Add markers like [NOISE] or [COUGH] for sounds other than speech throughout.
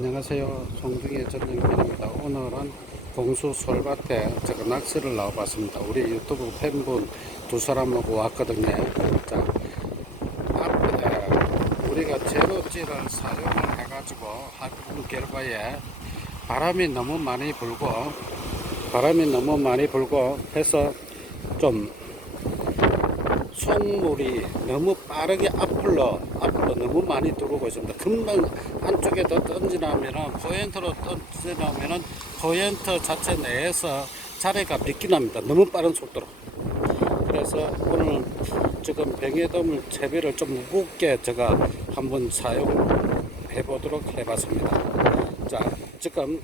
안녕하세요. 송중의 전영민입니다. 오늘은 공수 솔밭에 제가 낚시를 나와봤습니다. 우리 유튜브 팬분 두 사람하고 왔거든요. 자, 앞에 우리가 제로찌를 사용을 해가지고 해본 결과에 바람이 너무 많이 불고 바람이 너무 많이 불고 해서 좀 송물이 너무 빠르게 앞으로 앞으로 너무 많이 들어오고 있습니다. 금방 안쪽에 더 던지나면은 포인트로 던지나면은 포인트 자체 내에서 자리가 미끼납니다. 너무 빠른 속도로. 그래서 오늘 지금 병해돔을 채비를 좀 무겁게 제가 한번 사용해 보도록 해봤습니다. 자, 지금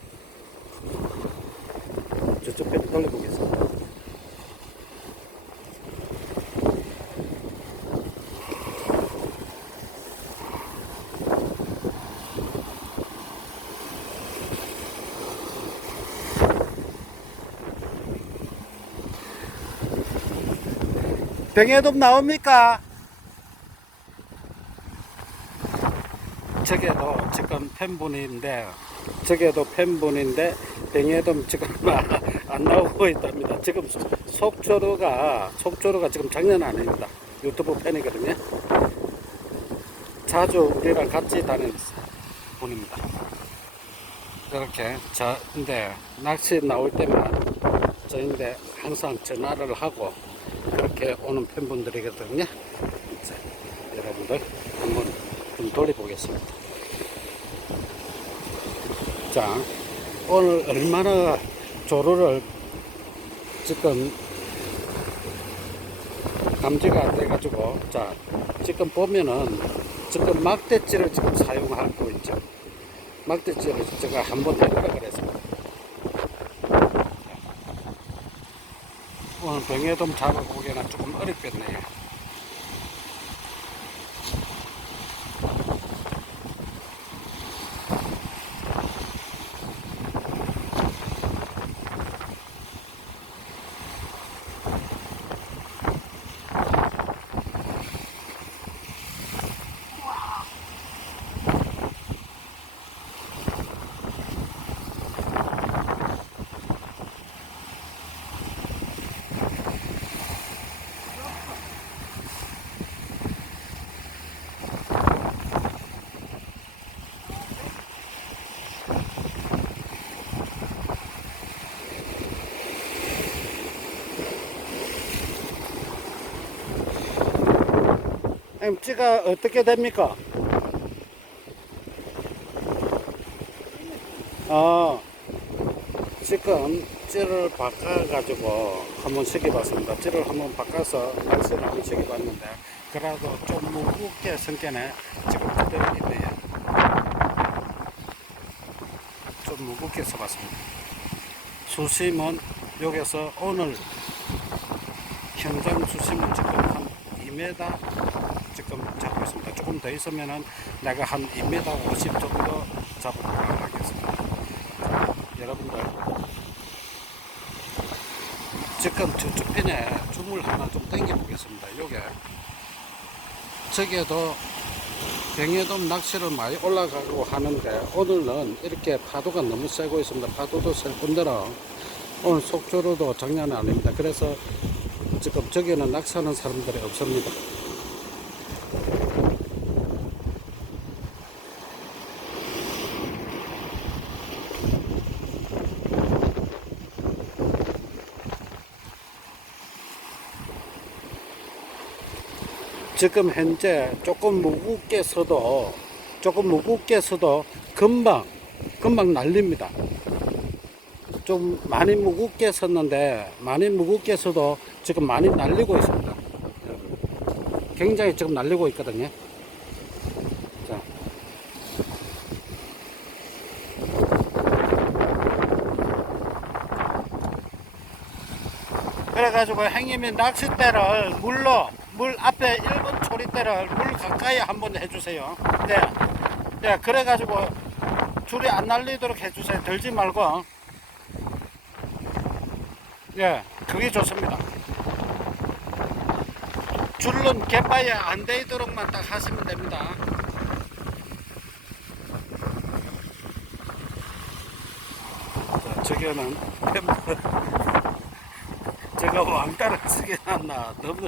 저쪽 배 돌려보겠습니다. 병해돔 나옵니까? 저게도 지금 팬분인데 저게도 팬분인데 병해돔 지금 [LAUGHS] 안 나오고 있답니다. 지금 속조로가 속조로가 지금 장난 아닙니다. 유튜브 팬이거든요. 자주 우리랑 같이 다니는 분입니다. 그렇게 저 근데 낚시 나올 때만 저인데 항상 전화를 하고 그렇게 오는 팬분들이거든요. 자, 여러분들 한번 좀 돌려보겠습니다. 자, 오늘 얼마나 조류를 지금 감지가 안 돼가지고 자 지금 보면은 지금 막대찌를 지금 사용하고 있죠. 막대찌를 제가 한번 해보라 그랬습니다. 오늘 병해돔 잡아보기에는 조금 어렵겠네요. 엠찌가 어떻게 됩니까? 아, 지금 찌를 바꿔가지고 한번 시켜봤습니다. 찌를 한번 바꿔서 날씨를 한번 시켜봤는데, 그래도 좀 무겁게 성격에 지금 그대로 있네요. 좀 무겁게 써봤습니다. 수심은 여기서 오늘 현장 수심은 지금 한 2m 지금 잡고 있습니다. 조금 더 있으면은 내가 한 2m 50 정도 잡도록 하겠습니다. 자, 여러분들 지금 저쪽 편에 줌을 하나 좀 당겨 보겠습니다. 요게 저기에도 병해돔 낚시를 많이 올라가고 하는데 오늘은 이렇게 파도가 너무 세고 있습니다. 파도도 셀 뿐더러 오늘 속조로도 장난 아닙니다. 그래서 지금 저기는 낚시하는 사람들이 없습니다. 지금 현재 조금 무겁게 서도 조금 무겁게 서도 금방 금방 날립니다. 좀 많이 무겁게 섰는데 많이 무겁게 서도 지금 많이 날리고 있습니다. 굉장히 지금 날리고 있거든요. 자. 그래가지고 행님이 낚싯대를 물로 물 앞에 1번 초리대를 물 가까이 한번 해주세요. 네. 네, 그래가지고 줄이 안 날리도록 해주세요. 들지 말고. 예, 그게 좋습니다. 줄은 갯바에 안 되도록만 딱 하시면 됩니다. 저거는 [LAUGHS] 제가 왕따를 쓰게 놨나 너무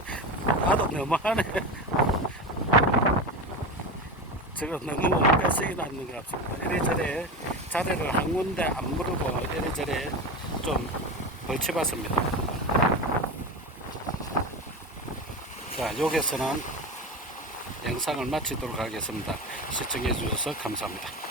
나도 너무하네. 제가 너무 쓰게 놨는 것 같습니다. 이래저래 자리를 한 군데 안 물고 이래저래 좀 걸쳐봤습니다. 자 여기서는 영상을 마치도록 하겠습니다. 시청해 주셔서 감사합니다